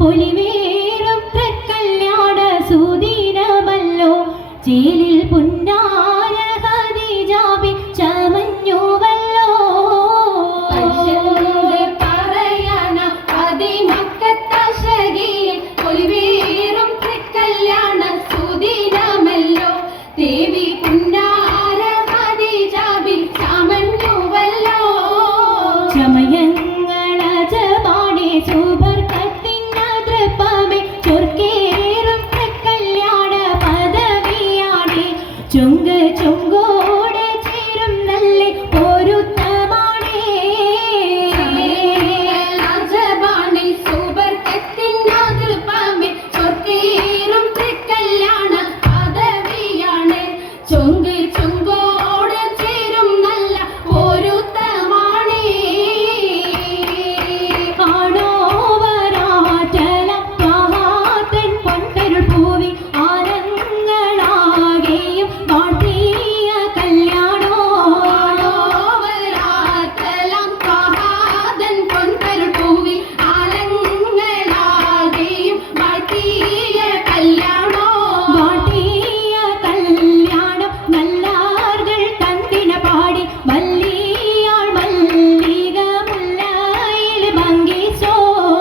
പൊലിവേറും തൃക്കല്യാണ സുദിനമല്ലോ ചേലിൽ പുന്നാര ഖദീജാബി ചമഞ്ഞുവല്ലോ പറയണ അതിമക്കത്തശകിയിൽ പൊലിവേറും തൃക്കല്യാണ സുദിനമല്ലോ ദേവി പുന്നാര ഖദീജാബി ചമഞ്ഞുവല്ലോ ചമയങ്ങളജപാണി സുബർക്കത്തിനതൃപ്പമേ ചൊർക്കേറും തൃക്കല്യാണ പദവിയാണി ചുങ്ക് ചുങ്കോട് ചേരും നല്ല പൊരുത്തമാണേ രാജപാണി സുബർക്കത്തിനതൃപ്പമേ ചൊർക്കേറും തൃക്കല്യാണ പദവിയാണ് ചുങ്ക് ചുങ്കോട് ചേരും നല്ല പൊരുത്തമാണേ ആണോവരാറ്റല മഹാതൻ പൊൻകരുൾ പൂവി ആനങ്ങളാകെയും വാഴ്ത്തിയ കല്യാണോ ആണോവരാറ്റലം മഹാതൻ പൊൻകരുൾ പൂവി ആലങ്ങളാകെയും വാഴ്ത്തിയ കല്യാണോ വാഴ്ത്തിയ കല്യാണം നല്ലാർകൾ തന്തിന പാടി വല്ലിയാൾ മല്ലിക മുല്ലയിൽ ഭംഗിച്ചോ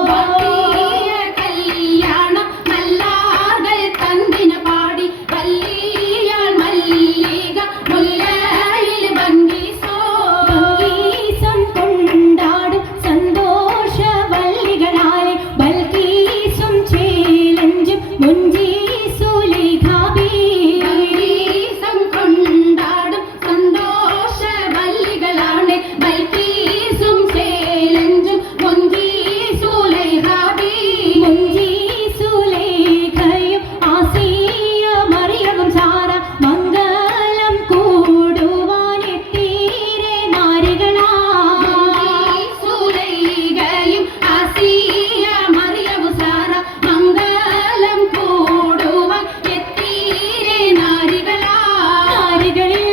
വാഴ്ത്തിയ കല്യാണം നല്ലാകൾ തന്തിന പാടി വല്ലിയാൾ മല്ലിക മുല്ലയിൽ ഭംഗിസോ ഭംഗീസം കൊണ്ടാടും സന്തോഷവല്ലികളാലെ ബൽക്കീസും ചേലഞ്ചും മുഞ്ചീസുലേഖാബി ഭംഗീസം കൊണ്ടാടും സന്തോഷവല്ലികളാണ് ബൽക്കീസും ചേലഞ്ചും മുഞ്ചീസുലൈഹാബി മുഞ്ചീസുലേഖയും ആസിയ മറിയവും സാറ മംഗളം കൂടുവാനെത്തീരെ നാരികളാ സുലൈഖയും ആസിയ മറിയവും സാറ മംഗളം കൂടുവാൻ എത്തീരെ നാരികളാ നാരികളിൽ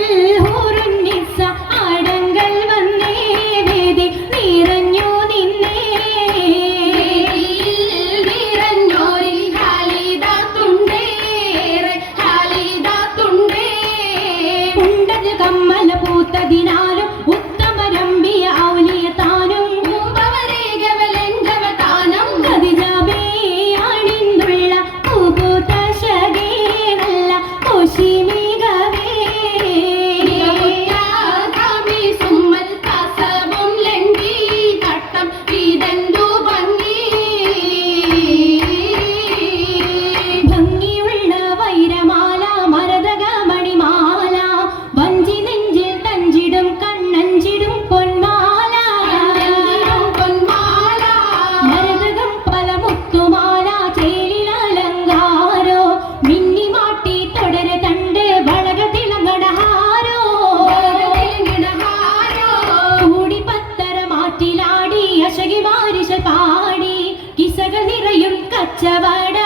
ഹൂറുന്നിസ ആടങ്ങൾ വന്നേ വേദി നിറഞ്ഞു നിന്നേ നിറഞ്ഞോരിൽ ഹാലിദാത്തുണ്ടേറെ ഹാലിദാത്തുണ്ടേ ഉണ്ടത് കമ്മല പൂത്തതിനാലും ഉത്തമരമ്പിയ ഔലിയത്താനും പൂമ്പവരേകവലങ്കവതാനം ഖദീജാബേ അണിന്തുള്ള പൂപൂത്ത ശകേനല്ല കോശിമികവേ മികവുറ്റാകാമി സുമ്മൽ കസവും ലംഘി കട്ടം ഇതെന്തു ഭംഗി ഭംഗിയുള്ള വൈരമാല മരതക മണിമാല വഞ്ചി നെഞ്ചിൽ തഞ്ചിടും കണ്ണഞ്ചിടും പൊന്മാല പൊന്മാല മരതകം പല മുത്തുമാല ചേലിൽ അലങ്കാരോ മിന്നിമാട്ടി തുടരെ തണ്ട് വളക തിളങ്ങടഹാരോ കൂടി പത്തര മാറ്റിലാടി അശകി വാരിശ പാടി കിസകൾ നിറയും കച്ചവട